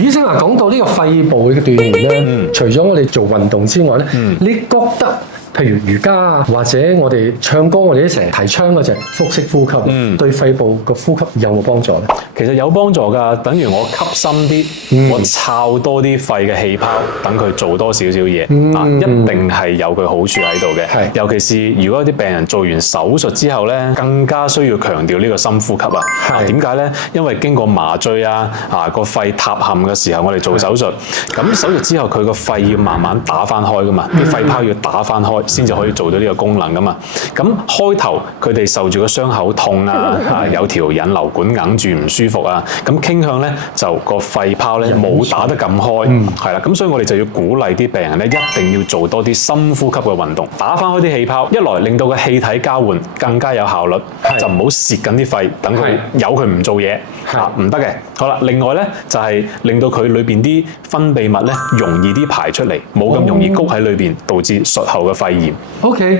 醫生啊，講到呢個肺部嘅鍛鍊咧，除咗我哋做運動之外咧，你覺得譬如瑜伽啊，或者我哋唱歌，我哋都成日提倡嗰隻腹式呼吸，對肺部個呼吸有冇幫助咧？其實有幫助㗎，等於我吸深啲，我摷多啲肺嘅氣泡，等佢做多少少嘢，一定係有佢好處喺度嘅。尤其是如果啲病人做完手術之後咧，更加需要強調呢個深呼吸啊。點解咧？因為經過麻醉個肺塌陷嘅時候，我哋做手術，咁手術之後佢個肺要慢慢打翻開㗎嘛，啲肺泡要打翻開，先至可以做到呢個功能㗎嘛。咁開頭佢哋受住個傷口痛有條引流管硬住唔舒服啊，咁傾向咧就個肺泡咧冇打得咁開，係啦，咁所以我哋就要鼓勵啲病人咧一定要做多啲深呼吸嘅運動，打翻開啲氣泡，一來令到個氣體交換更加有效率，就唔好蝕緊啲肺，等佢由佢唔做嘢，唔得嘅。好啦，另外咧就係令到佢裏邊啲分泌物咧容易啲排出嚟，冇咁容易谷喺裏邊，導致術後嘅肺炎。OK。